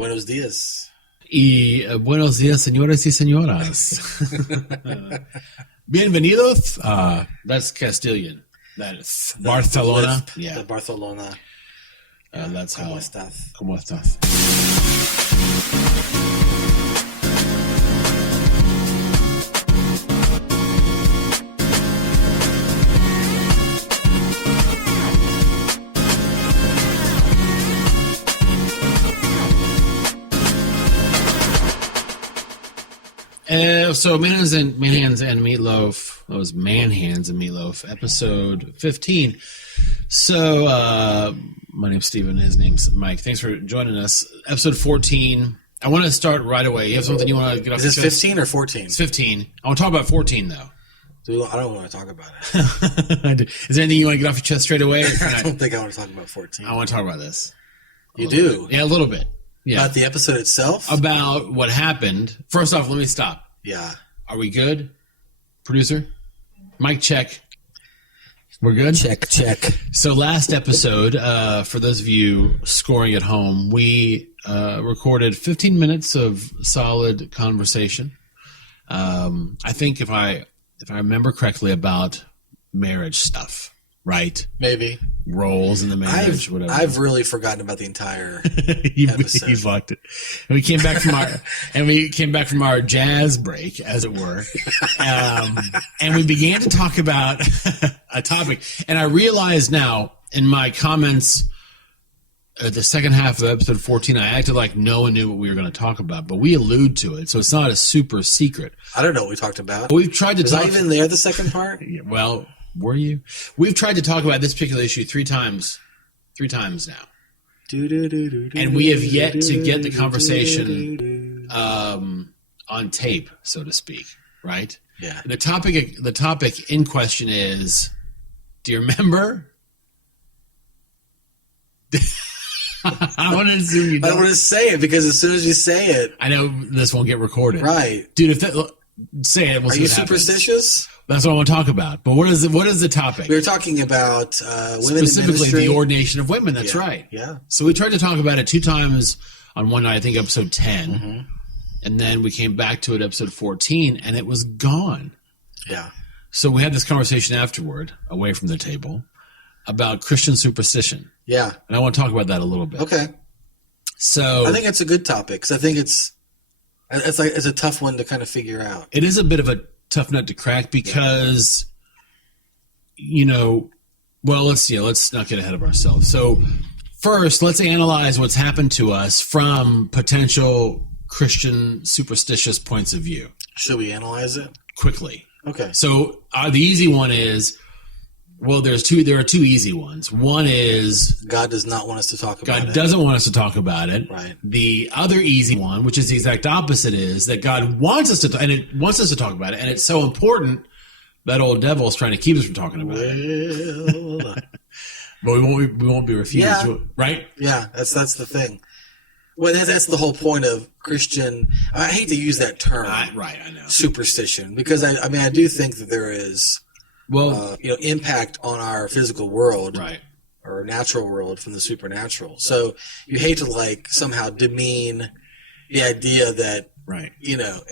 Buenos dias. Y buenos días, señores y señoras. Bienvenidos. That's Castilian. That is Barcelona. The Barcelona. That's ¿Cómo how. estás? ¿Cómo estás? So Manhands and Meatloaf. That was Manhands and Meatloaf, episode 15. So my name's Steven. His name's Mike. Thanks for joining us. Episode 14. I want to start right away. You have something you want to get off? Is this 15 or 14? It's 15. I want to talk about 14 though. Dude, I don't want to talk about it. Is there anything you want to get off your chest straight away? I don't think I want to talk about 14. I want to talk about this. You do? Yeah, a little bit. Yeah. About the episode itself? About what happened. First off, let me stop. Yeah. Are we good? Producer? Mic check. We're good? Check. So last episode, for those of you scoring at home, we recorded 15 minutes of solid conversation. I think if I remember correctly, about marriage stuff, right? Maybe. Roles in the marriage, whatever. I've really forgotten about the entire episode. You blocked it. And we came back from our jazz break, as it were, and we began to talk about a topic. And I realize now, in my comments at the second half of episode 14, I acted like no one knew what we were going to talk about, but we allude to it, so it's not a super secret. I don't know what we talked about. We've tried to Was I even there the second part? Well, were you? We've tried to talk about this particular issue three times now. And we have yet to get the conversation on tape, so to speak, right? Yeah. The topic in question is, do you remember? I want to assume you don't. I want to say it because as soon as you say it, I know this won't get recorded. Right. Dude, say it. We'll Are see you what happens. superstitious? That's what I want to talk about. But what is the topic? We were talking about women Specifically, in ministry. the ordination of women. That's Yeah. right. Yeah. So we tried to talk about it 2 times on one night, I think episode 10. Mm-hmm. And then we came back to it episode 14, and it was gone. Yeah. So we had this conversation afterward, away from the table, about Christian superstition. Yeah. And I want to talk about that a little bit. Okay. So I think it's a good topic because I think it's a tough one to kind of figure out. it is a bit of a tough nut to crack because, well, let's see. Let's not get ahead of ourselves. So first, let's analyze what's happened to us from potential Christian superstitious points of view. Should we analyze it? Quickly. Okay. So the easy one is, well, there are 2 easy ones. One is God does not want us to talk about it. God doesn't want us to talk about it. Right. The other easy one, which is the exact opposite, is that God wants us to, and it wants us to talk about it, and it's so important that old devil is trying to keep us from talking about it. But we won't be refused, Yeah. right? Yeah, that's the thing. Well, that's the whole point of Christian. I hate to use that term, Right, I know. superstition, because I do think that there is Well, impact on our physical world, right. or natural world from the supernatural. So you hate to somehow demean the idea that Right.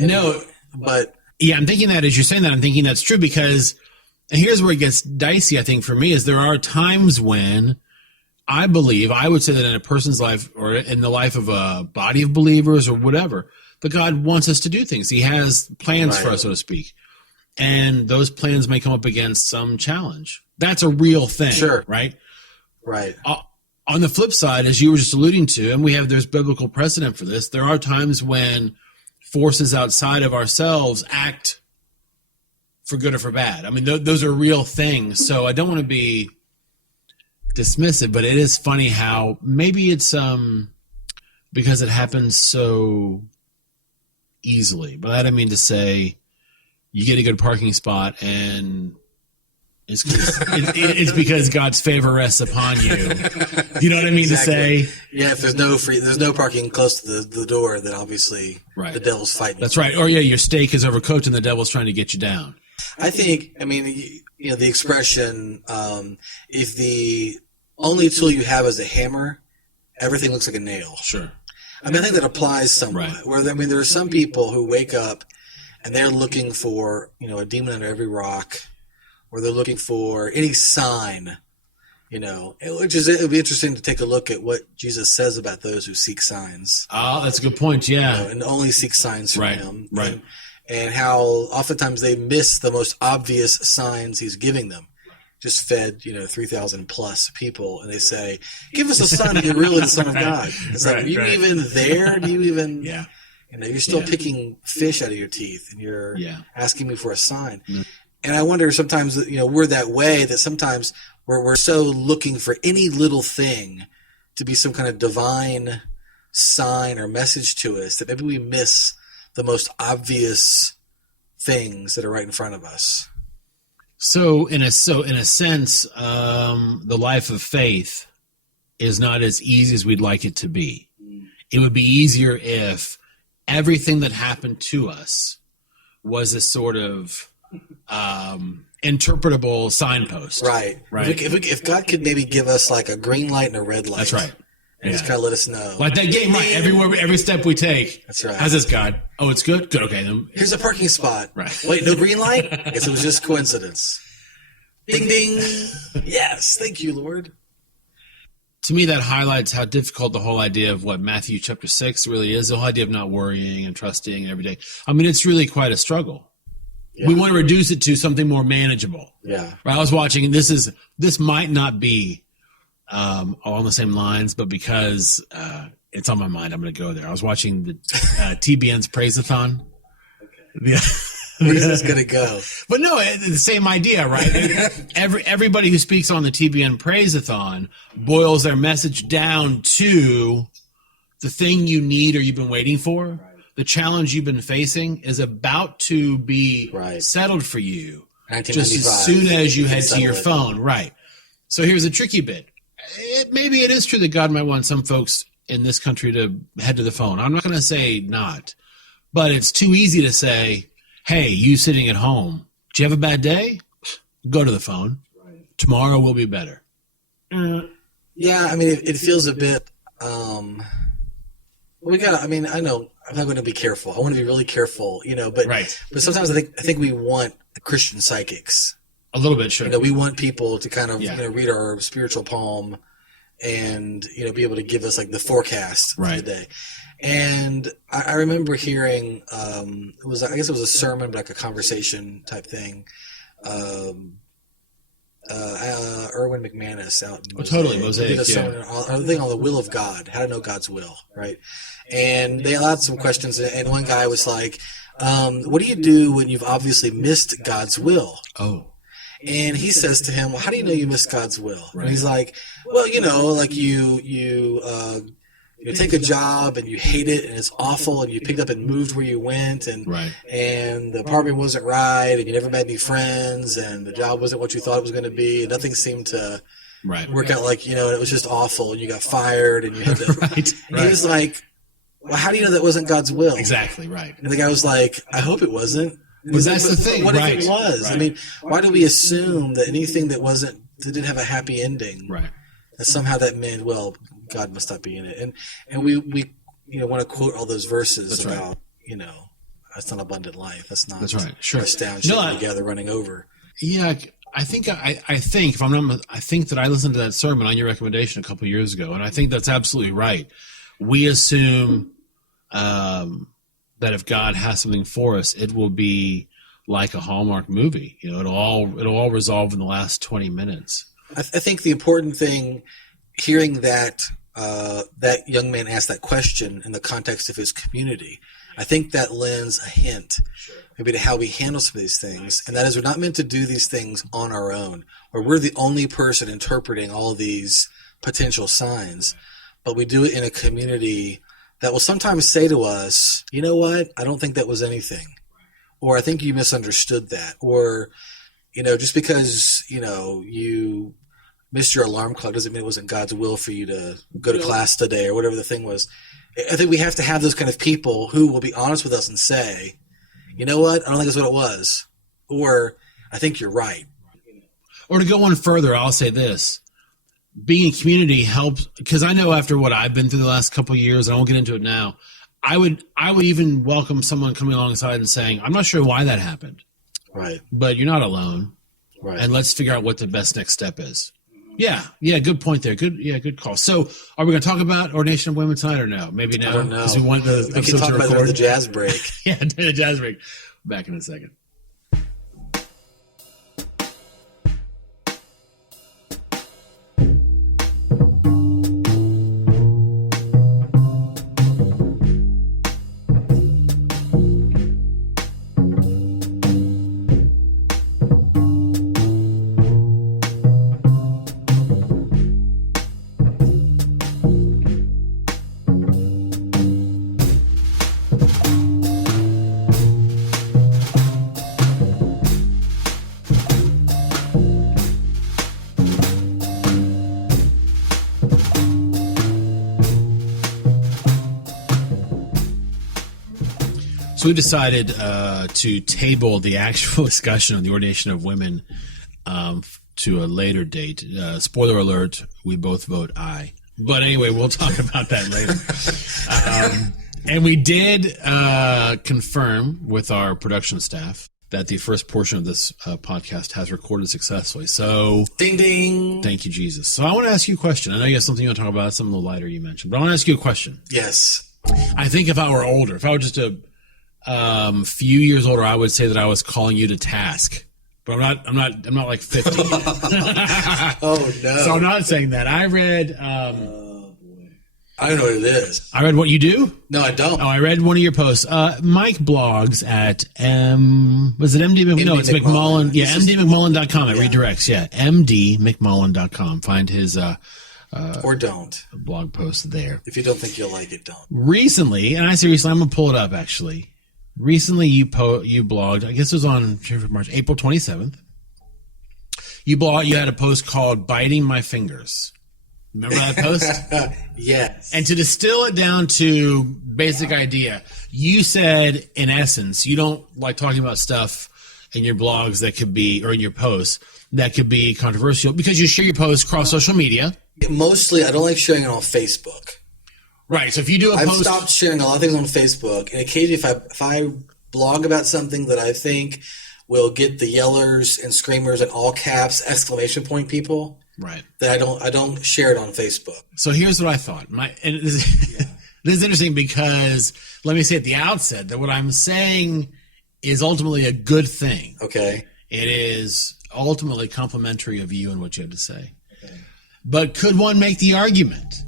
No, but Yeah, I'm thinking that as you're saying that, I'm thinking that's true because, and here's where it gets dicey, I think, for me, is there are times when I would say that in a person's life or in the life of a body of believers or whatever, that God wants us to do things. He has plans for us, so to speak. And those plans may come up against some challenge. That's a real thing, Sure. right? right. On the flip side, as you were just alluding to, and there's biblical precedent for this, there are times when forces outside of ourselves act for good or for bad. I mean, those are real things. So I don't want to be dismissive, but it is funny how maybe it's because it happens so easily. But I don't mean to say you get a good parking spot and it's because God's favor rests upon you. You know what I mean to say? Yeah, if there's no parking close to the door, then obviously the devil's fighting. That's right. Or your steak is overcooked and the devil's trying to get you down. I think, the expression, if the only tool you have is a hammer, everything looks like a nail. Sure. I mean, I think that applies somewhat. Right. Where, I mean, there are some people who wake up and they're looking for, a demon under every rock, or they're looking for any sign, which is, it would be interesting to take a look at what Jesus says about those who seek signs. Oh, that's a good point. Yeah. And only seek signs from him. Right. And how oftentimes they miss the most obvious signs he's giving them. Just fed, 3,000 plus people, and they say, give us a sign that you're really the Son of God. It's like, are you even there? Do you even, you're still picking fish out of your teeth, and you're asking me for a sign. Mm-hmm. And I wonder sometimes that, we're that way, that sometimes we're so looking for any little thing to be some kind of divine sign or message to us that maybe we miss the most obvious things that are right in front of us. So in a sense, the life of faith is not as easy as we'd like it to be. It would be easier if everything that happened to us was a sort of interpretable signpost. Right. If God could maybe give us like a green light and a red light. That's right. And just kind of let us know. Like that game, right? Every step we take. That's right. How's this, God? Oh, it's good? Good, okay. Then. Here's a parking spot. Right. Wait, no green light? I guess it was just coincidence. Ding, ding. Yes, thank you, Lord. To me, that highlights how difficult the whole idea of what Matthew chapter 6 really is, the whole idea of not worrying and trusting and every day. I mean, it's really quite a struggle. Yeah. We want to reduce it to something more manageable. Yeah. Right, I was watching, and this might not be along the same lines, but because it's on my mind, I'm going to go there. I was watching the TBN's Praise-a-thon. Okay. Where's this going to go? But no, the same idea, right? Everybody who speaks on the TBN Praise-a-thon boils their message down to the thing you need or you've been waiting for. Right. The challenge you've been facing is about to be settled for you just as soon as you head to your phone. Right. So here's a tricky bit. Maybe it is true that God might want some folks in this country to head to the phone. I'm not going to say not, but it's too easy to say, hey, you sitting at home, do you have a bad day? Go to the phone. Right. Tomorrow will be better. Yeah, I mean, it feels a bit, I know I'm not going to be careful. I want to be really careful, but sometimes I think we want Christian psychics. A little bit, sure. We want people to kind of read our spiritual palm and be able to give us like the forecast for the day. And I remember hearing it was a sermon, but like a conversation type thing. Erwin McManus out in Mosaic. Did a sermon on the will of God, how to know God's will, right? And they allowed some questions, and one guy was like, "What do you do when you've obviously missed God's will?" Oh. And he says to him, well, how do you know you missed God's will? Right. And he's like, well, like you take a job and you hate it and it's awful and you picked up and moved where you went and the apartment wasn't right and you never met any friends and the job wasn't what you thought it was going to be and nothing seemed to work out like, and it was just awful and you got fired and you had to... And he was like, well, how do you know that wasn't God's will? Exactly, right. And the guy was like, I hope it wasn't. But that's the thing, what if it was? Right. I mean, why do we assume that anything that didn't have a happy ending, that somehow that meant, well, God must not be in it? And we want to quote all those verses about, that's not abundant life. That's right. Sure. Pressed down, shaken together, running over. Yeah, I think if I'm not, I think that I listened to that sermon on your recommendation a couple of years ago, and I think that's absolutely right. We assume that if God has something for us, it will be like a Hallmark movie. It'll all resolve in the last 20 minutes. I think the important thing, hearing that that young man asked that question in the context of his community, I think that lends a hint maybe to how we handle some of these things. And that is, we're not meant to do these things on our own, where we're the only person interpreting all of these potential signs, but we do it in a community that will sometimes say to us, you know what, I don't think that was anything. Or I think you misunderstood that. Or, just because, you missed your alarm clock doesn't mean it wasn't God's will for you to go to class today or whatever the thing was. I think we have to have those kind of people who will be honest with us and say, you know what, I don't think that's what it was. Or I think you're right. Or to go one further, I'll say this. being in community helps, because I know after what I've been through the last couple of years, and I won't get into it now, I would even welcome someone coming alongside and saying, I'm not sure why that happened. Right. But you're not alone. Right. And let's figure out what the best next step is. Yeah, good point there. Good call. So, are we going to talk about ordination of women tonight or no? Maybe now. I don't know. Because we want the We can episode talk to about it record. at the jazz break. Yeah, the jazz break. Back in a second. So we decided to table the actual discussion on the ordination of women to a later date. Spoiler alert, we both vote aye. But anyway, we'll talk about that later. And we did confirm with our production staff that the first portion of this podcast has recorded successfully. So, Ding, ding. Thank you, Jesus. So I want to ask you a question. I know you have something you want to talk about, something a little lighter you mentioned, but I want to ask you a question. Yes. I think if I were older, if I were just a few years older, I would say that I was calling you to task. But I'm not like 50. Oh no. So I'm not saying that. I read I don't know what it is. I read what you do? No, I don't. Oh, I read one of your posts. Mike blogs at was it MD McMullin? No, it's McMullin. Yeah, MDMcMullin.com. It redirects. Yeah, MDMcMullin.com. Find his or don't blog post there. If you don't think you'll like it, don't. Recently, and I say recently, I'm gonna pull it up actually. Recently, you blogged. I guess it was on April 27th. You had a post called "Biting My Fingers." Remember that post? Yes. And to distill it down to basic idea, you said, in essence, you don't like talking about stuff in your blogs that could be, or in your posts that could be controversial because you share your posts across social media. Mostly, I don't like sharing it on Facebook. Right. So if you do I've stopped sharing a lot of things on Facebook, and occasionally, if I blog about something that I think will get the yellers and screamers and all caps exclamation point people, right, that I don't share it on Facebook. So here's what I thought. This is interesting because let me say at the outset that what I'm saying is ultimately a good thing. Okay. It is ultimately complimentary of you and what you have to say. Okay. But could one make the argument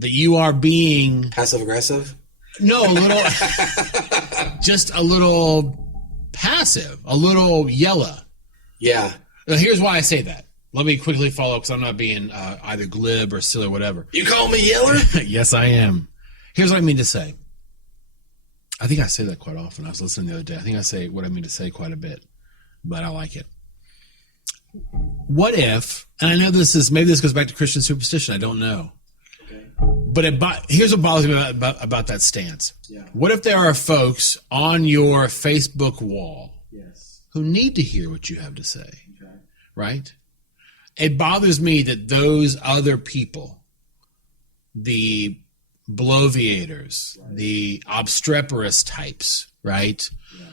that you are being passive aggressive? No, a little, just a little passive, a little yellow. Yeah. Now, here's why I say that. Let me quickly follow because I'm not being either glib or silly or whatever. You call me yeller? Yes, I am. Here's what I mean to say. I think I say that quite often. I was listening the other day. I think I say what I mean to say quite a bit, but I like it. What if, and I know maybe this goes back to Christian superstition. I don't know. But here's what bothers me about that stance. Yeah. What if there are folks on your Facebook wall who need to hear what you have to say, right? It bothers me that those other people, the bloviators, the obstreperous types, right? Yeah.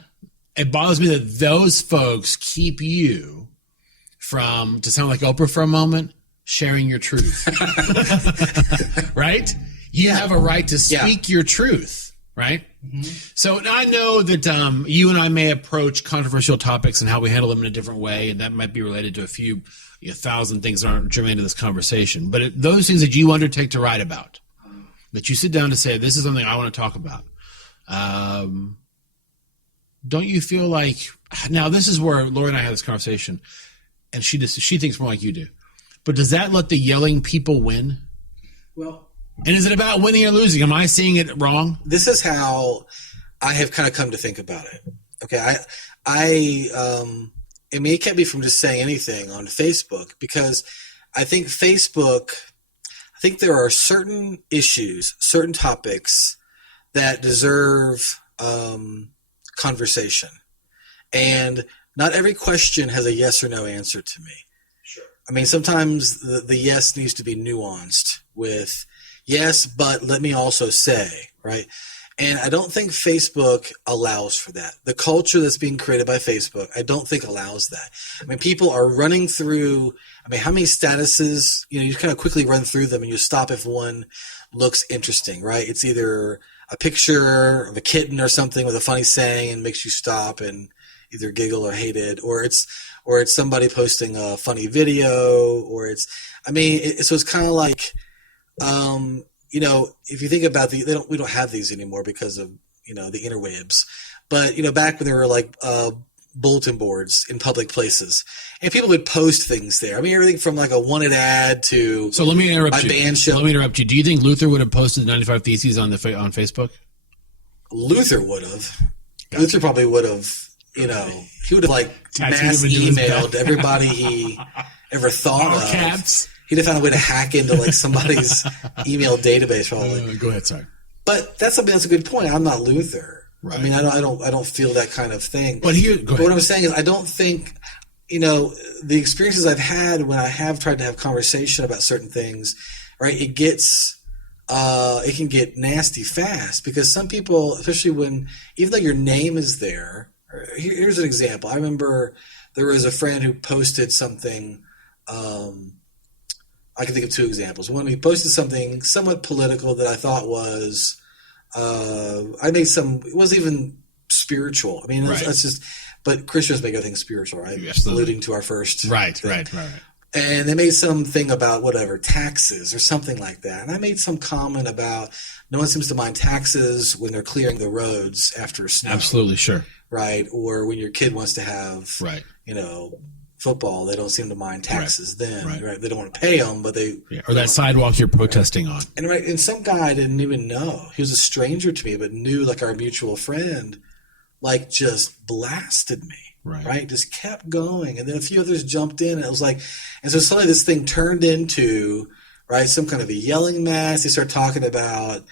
It bothers me that those folks keep you from, to sound like Oprah for a moment, sharing your truth. Right? You have a right to speak your truth, right? Mm-hmm. So I know that you and I may approach controversial topics and how we handle them in a different way, and that might be related to a thousand things that aren't germane to this conversation. But those things that you undertake to write about, that you sit down to say, this is something I want to talk about, don't you feel like, now this is where Lori and I had this conversation, and she thinks more like you do. But does that let the yelling people win? Well, and is it about winning or losing? Am I seeing it wrong? This is how I have kind of come to think about it. Okay, I mean, it kept me from just saying anything on Facebook because I think there are certain issues, certain topics that deserve conversation, and not every question has a yes or no answer to me. Sure. I mean, sometimes the yes needs to be nuanced with yes, but let me also say, right? And I don't think Facebook allows for that. The culture that's being created by Facebook, I don't think allows that. I mean, people are running through, I mean, how many statuses, you kind of quickly run through them and you stop if one looks interesting, right? It's either a picture of a kitten or something with a funny saying and makes you stop and either giggle or hate it, or it's somebody posting a funny video, or so it's kind of like, if you think about we don't have these anymore because of, the interwebs, but, back when there were like, bulletin boards in public places and people would post things there. I mean, everything from like a wanted ad to, so let me interrupt you. Band show. Let me interrupt you. Do you think Luther would have posted 95 Theses on Facebook? Luther would have. Gotcha. Luther probably would have, he would have like mass emailed everybody he ever thought of. Caps. He'd have found a way to hack into like somebody's email database probably. Go ahead, sorry. But that's a good point. I'm not Luther. Right. I mean, I don't feel that kind of thing. But what I'm saying is, I don't think, the experiences I've had when I have tried to have conversation about certain things, right? It can get nasty fast because some people, especially even though your name is there. Here's an example. I remember there was a friend who posted something. I can think of two examples. One, he posted something somewhat political that I thought was. It wasn't even spiritual. I mean, that's just, but Christians make everything spiritual, right? Absolutely. Alluding to our first. Right. And they made something about taxes or something like that. And I made some comment about no one seems to mind taxes when they're clearing the roads after snow. Absolutely, sure. Right. Or when your kid wants to have, football, they don't seem to mind taxes then. Right. They don't want to pay them, but they. Yeah. Or that sidewalk you're protesting on. And some guy I didn't even know. He was a stranger to me, but knew like our mutual friend, like just blasted me. Right. Just kept going. And then a few others jumped in and it was like, and so suddenly this thing turned into, some kind of a yelling match. They start talking about,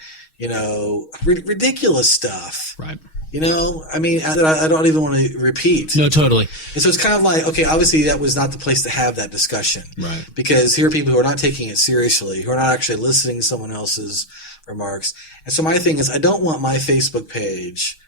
ridiculous stuff. Right. I mean, I don't even want to repeat. No, totally. And so it's kind of like, okay, obviously that was not the place to have that discussion. Right. Because here are people who are not taking it seriously, who are not actually listening to someone else's remarks. And so my thing is, I don't want my Facebook page,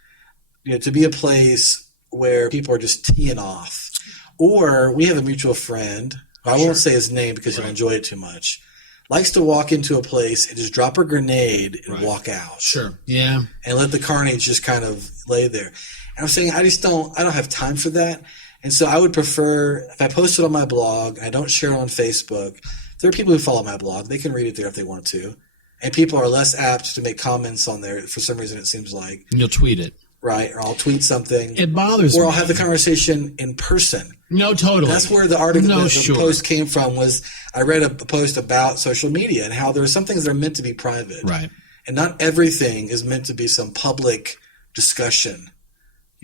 to be a place where people are just teeing off. Or we have a mutual friend, I won't say his name because he'll enjoy it too much, likes to walk into a place and just drop a grenade and walk out. Sure. Yeah. And let the carnage just kind of lay there. And I'm saying I don't have time for that. And so I would prefer, if I post it on my blog, I don't share it on Facebook, there are people who follow my blog. They can read it there if they want to. And people are less apt to make comments on there for some reason, it seems like. And you'll tweet it. Right. Or I'll tweet something. It bothers me. Or I'll have the conversation in person. No, totally. That's where the article, the post came from. Was I read a post about social media and how there are some things that are meant to be private, right? And not everything is meant to be some public discussion.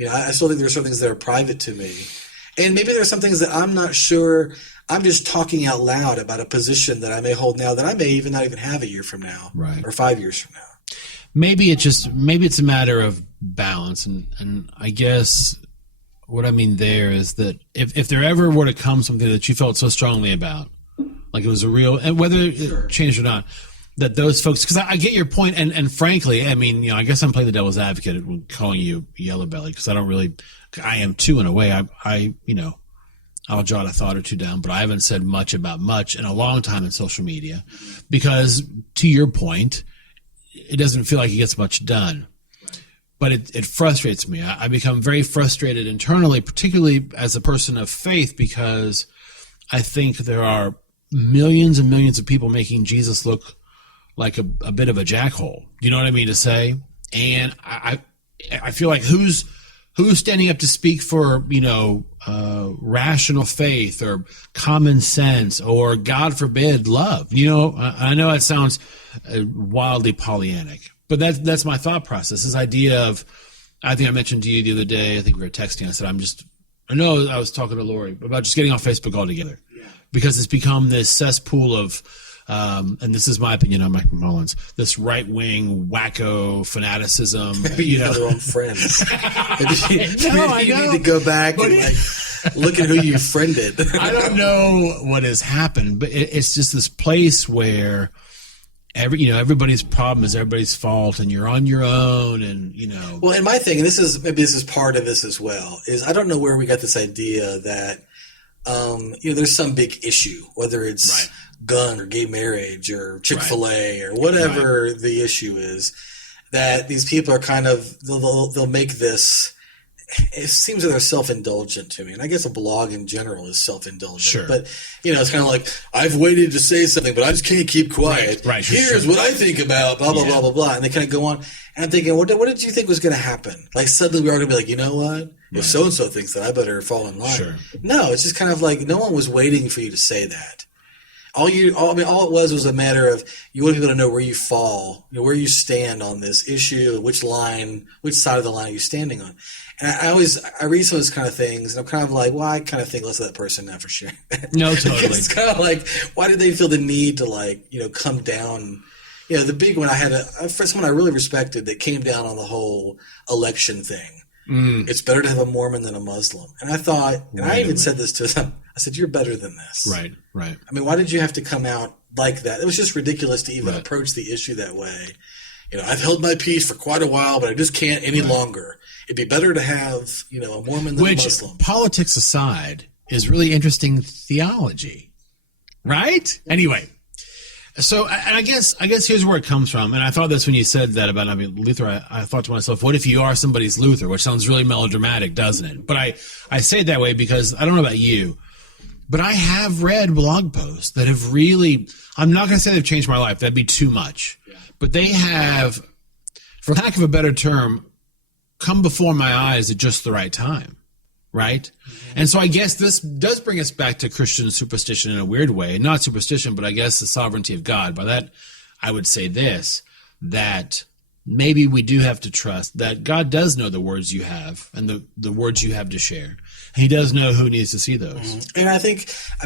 I still think there are some things that are private to me, and maybe there are some things that I'm not sure. I'm just talking out loud about a position that I may hold now that I may even not even have a year from now, right? Or 5 years from now. Maybe it's a matter of balance, and I guess. What I mean there is that if there ever were to come something that you felt so strongly about, like it was a real, and whether it changed or not, that those folks, because I get your point, and frankly, I mean, I guess I'm playing the devil's advocate when calling you yellow belly, because I am too in a way. I'll jot a thought or two down, but I haven't said much about much in a long time in social media, because to your point, it doesn't feel like it gets much done. But it frustrates me. I become very frustrated internally, particularly as a person of faith, because I think there are millions and millions of people making Jesus look like a bit of a jackhole. You know what I mean to say? And I feel like who's standing up to speak for, rational faith or common sense or, God forbid, love? I know it sounds wildly Pollyannic. But that's my thought process. This idea of, I think I mentioned to you the other day, I think we were texting, I said, I was talking to Lori about just getting off Facebook altogether. Yeah. Because it's become this cesspool of, and this is my opinion on McMullin's, this right-wing wacko fanaticism. Maybe you have their own friends. I know. You need to go back and Look at who you friended. I don't know what has happened, but it's just this place where everybody's problem is everybody's fault, and you're on your own, and Well, and my thing, and this is part of this as well, is I don't know where we got this idea that there's some big issue, whether it's gun or gay marriage or Chick-fil-A or whatever the issue is, that these people are kind of they'll make this. It seems that they're self-indulgent to me, and I guess a blog in general is self-indulgent. Sure. But it's kind of like, I've waited to say something, but I just can't keep quiet. Right. Here's what I think about blah blah blah blah blah, and they kind of go on. And I'm thinking, what did you think was going to happen? Like suddenly we are going to be like, you know what? If so and so thinks that, I better fall in line. Sure. No, it's just kind of like no one was waiting for you to say that. All it was a matter of you want people to know where you fall, where you stand on this issue, which side of the line are you standing on. And I read some of those kind of things, and I'm kind of like, well, I kind of think less of that person now for sure. No, totally. It's kind of like, why did they feel the need to come down? The big one, I had someone I really respected that came down on the whole election thing. It's better to have a Mormon than a Muslim. And I thought, and I even said this to them, I said, you're better than this. Right. I mean, why did you have to come out like that? It was just ridiculous to even approach the issue that way. I've held my peace for quite a while, but I just can't any longer. It'd be better to have, a Mormon than a Muslim. Politics aside, is really interesting theology. Right? Anyway. So, and I guess here's where it comes from. And I thought this when you said that about Luther. I thought to myself, what if you are somebody's Luther? Which sounds really melodramatic, doesn't it? But I say it that way because I don't know about you, but I have read blog posts that have really, I'm not going to say they've changed my life. That'd be too much. Yeah. But they have, for lack of a better term, come before my eyes at just the right time. Right? Mm-hmm. And so I guess this does bring us back to Christian superstition in a weird way. Not superstition, but I guess the sovereignty of God. By that, I would say this, that maybe we do have to trust that God does know the words you have and the words you have to share. And he does know who needs to see those. Mm-hmm.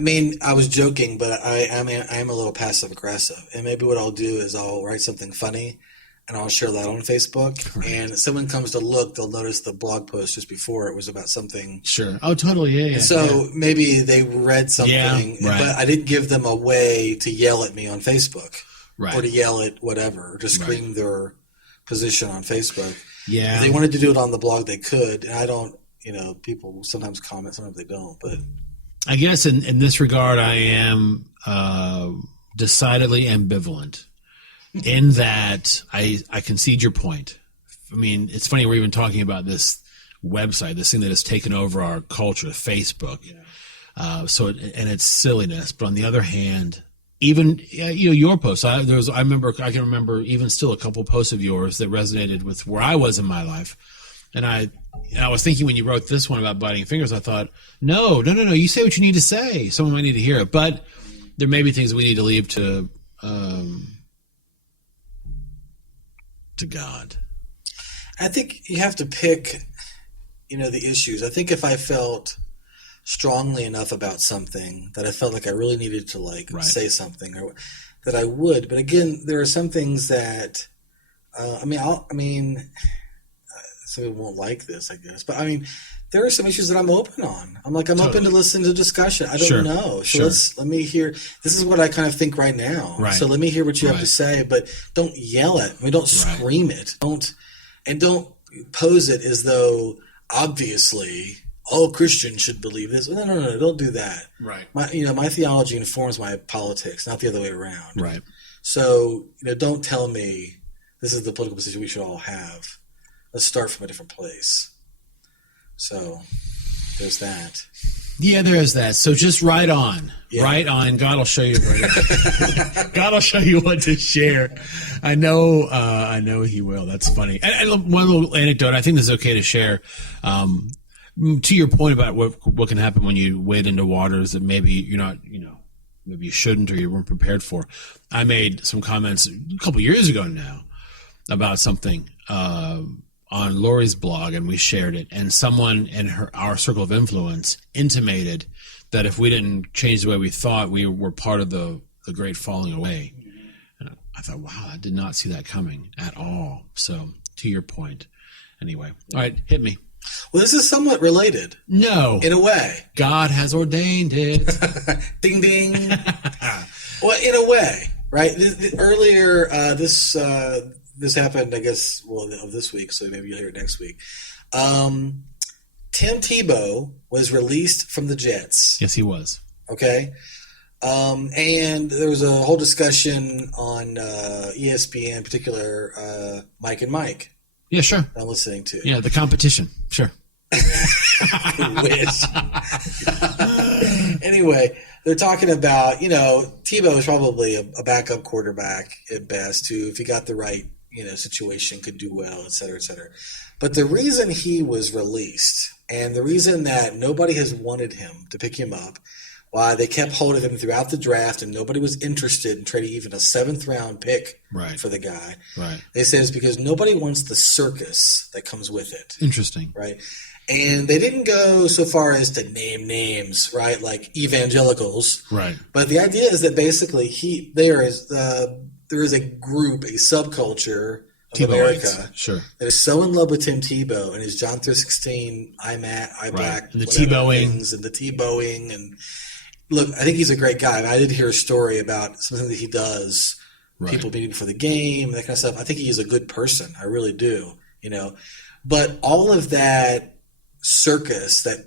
And I was joking, but I am a little passive aggressive. And maybe what I'll do is I'll write something funny and I'll share that on Facebook. Right. And if someone comes to look, they'll notice the blog post just before it was about something. Sure. Oh, totally. Yeah. And so maybe they read something, but I didn't give them a way to yell at me on Facebook or to yell at whatever, or to scream their position on Facebook. Yeah. If they wanted to do it on the blog, they could. And I don't, people sometimes comment, sometimes they don't. But I guess in this regard, I am decidedly ambivalent. In that I concede your point. I mean, it's funny we're even talking about this website, this thing that has taken over our culture, Facebook. Yeah. And it's silliness. But on the other hand, even your posts. I can remember even still a couple posts of yours that resonated with where I was in my life. And I was thinking when you wrote this one about biting fingers, I thought, no. You say what you need to say. Someone might need to hear it, but there may be things we need to leave to God. I think you have to pick, the issues. I think if I felt strongly enough about something that I felt like I really needed to say something, or that I would. But again, there are some things that, some people won't like this, I guess. But there are some issues that I'm open on. I'm open to listen to discussion. I don't know. So let me hear. This is what I kind of think right now. Right. So let me hear what you have to say, but don't yell it. Don't scream it. Don't pose it as though obviously all Christians should believe this. No. Don't do that. Right. My theology informs my politics, not the other way around. Right. So, don't tell me this is the political position we should all have. Let's start from a different place. So there's that. Yeah, there is that. So just write on. Yeah. Write on, and God will show you God will show you what to share. I know he will. That's funny. And one little anecdote, I think this is okay to share. To your point about what can happen when you wade into waters that maybe you're not, maybe you shouldn't or you weren't prepared for. I made some comments a couple years ago now about something on Lori's blog, and we shared it. And someone in our circle of influence intimated that if we didn't change the way we thought, we were part of the great falling away. And I thought, wow, I did not see that coming at all. So to your point. Anyway, all right, hit me. Well, this is somewhat related. No. In a way. God has ordained it. Ding, ding. Well, in a way, right? Earlier, this happened, I guess, of this week, so maybe you'll hear it next week. Tim Tebow was released from the Jets. Yes, he was. Okay? And there was a whole discussion on ESPN, in particular, Mike and Mike. Yeah, sure. I'm listening to. Yeah, the competition. Sure. Wish. Anyway, they're talking about, Tebow is probably a backup quarterback at best who, if he got the right, situation, could do well, et cetera, et cetera. But the reason he was released and the reason that nobody has wanted him to pick him up, why they kept hold of him throughout the draft and nobody was interested in trading even a 7th-round pick for the guy. Right. They said it's because nobody wants the circus that comes with it. Interesting. Right. And they didn't go so far as to name names, right, like evangelicals. Right. But the idea is that basically there is a group, a subculture of America that is so in love with Tim Tebow and his John 3:16, I black, and the Tebowing. And the Tebowing. And look, I think he's a great guy. I did hear a story about something that he does, people meeting for the game, that kind of stuff. I think he is a good person. I really do, But all of that circus, that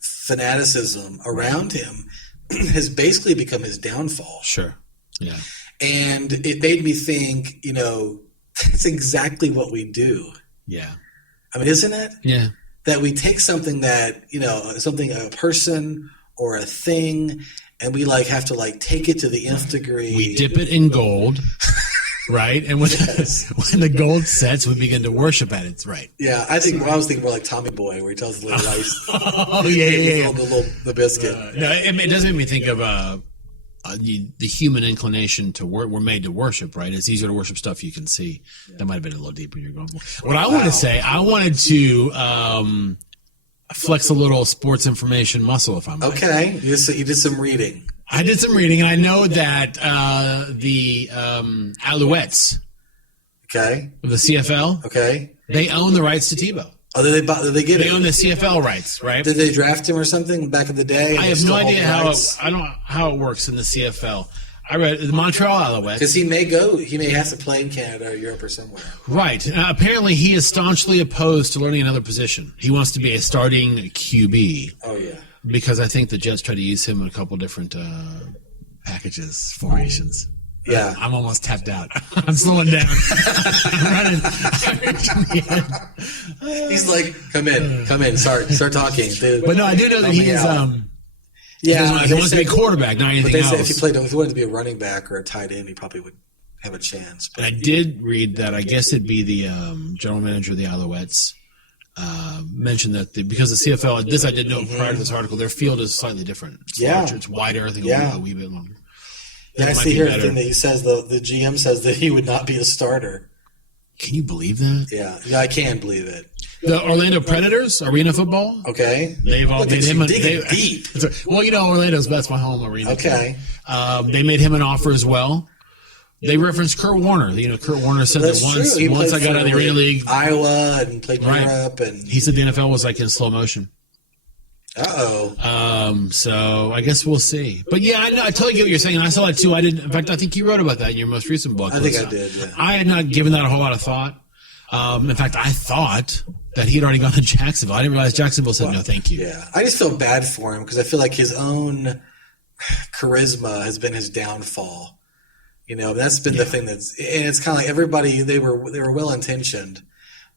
fanaticism around him has basically become his downfall. Sure. Yeah. And it made me think, that's exactly what we do. Yeah. I mean, isn't it? Yeah. That we take something that, a person or a thing, and we have to take it to the nth degree. We dip it in gold. Right, and when the gold sets, we begin to worship at it. Right. Yeah, I was thinking more like Tommy Boy, where he tells the little lies. Oh yeah. The biscuit. No, it does make me think of the human inclination to work. We're made to worship, right? It's easier to worship stuff you can see. Yeah. That might have been a little deeper in your going. What I want to say, I wanted to flex a little sports information muscle, if I might. Okay, you did some reading. I did some reading, and I know that the Alouettes, of the CFL, they own the rights to Tebow. Oh, did they get it? They own the CFL rights, right? Did they draft him or something back in the day? I have no idea how it works in the CFL. I read the Montreal Alouettes. Because he may have to play in Canada or Europe or somewhere. Right. Apparently, he is staunchly opposed to learning another position. He wants to be a starting QB. Oh, yeah. Because I think the Jets try to use him in a couple different packages, formations. Yeah. I'm almost tapped out. I'm slowing down. I'm running. He's like, come in, start talking. Dude. But no, I do know that he is. He wants to be a quarterback, not anything else. If he wanted to be a running back or a tight end, he probably would have a chance. But I did read that. I guess it'd be the general manager of the Alouettes. Mentioned that because the CFL, this I did know prior to this article, their field is slightly different. It's larger, it's wider, I think a wee bit longer. Yeah, I see here the thing that he says, the GM says that he would not be a starter. Can you believe that? Yeah, I can believe it. The Orlando Predators, arena football. Okay. They've all made him deep. Well, that's my home arena. Okay. They made him an offer as well. They referenced Kurt Warner. Kurt Warner said that once I got out of the Arena League, Iowa, and played Europe, and he said the NFL was like in slow motion. So I guess we'll see. But yeah, I totally get what you're saying. And I saw that too. In fact, I think you wrote about that in your most recent blog post. I think I did. Yeah. I had not given that a whole lot of thought. In fact, I thought that he had already gone to Jacksonville. I didn't realize Jacksonville said no, thank you. Yeah, I just feel bad for him because I feel like his own charisma has been his downfall. That's been the thing and it's kind of like everybody, they were well intentioned,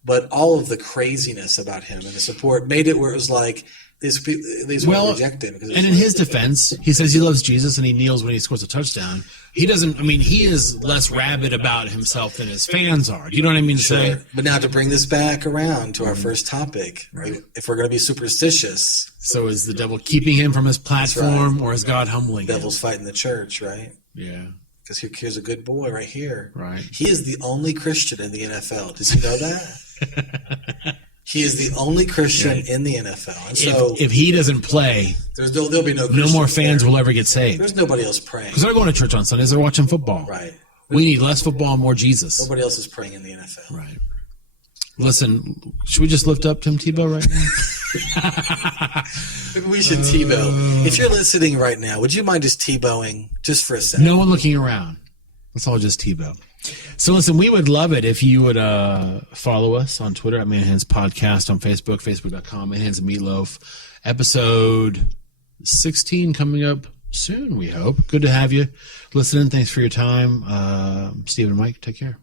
but all of the craziness about him and the support made it where it was like these will reject him. And in his defense, he says he loves Jesus and he kneels when he scores a touchdown. He doesn't. I mean, he is less rabid about himself than his fans are. Do you know what I mean to say? But now to bring this back around to our first topic, right? If we're going to be superstitious, so is the devil keeping him from his platform, or is God humbling him? The devil's fighting the church, right? Yeah. Because here's a good boy right here. Right. He is the only Christian in the NFL. Did you know that? He is the only Christian in the NFL. And so if he doesn't play, there'll be no more fans will ever get saved. There's nobody else praying. Because they're going to church on Sundays. They're watching football. Right. We need less football and more Jesus. Nobody else is praying in the NFL. Right. Listen, should we just lift up Tim Tebow right now? Maybe we should Tebow. If you're listening right now, would you mind just Tebowing just for a second? No one looking around. Let's all just Tebow. So listen, we would love it if you would follow us on Twitter at Manhands Podcast, on Facebook, facebook.com, Manhands Meatloaf. Episode 16 coming up soon, we hope. Good to have you listening. Thanks for your time. Steve and Mike, take care.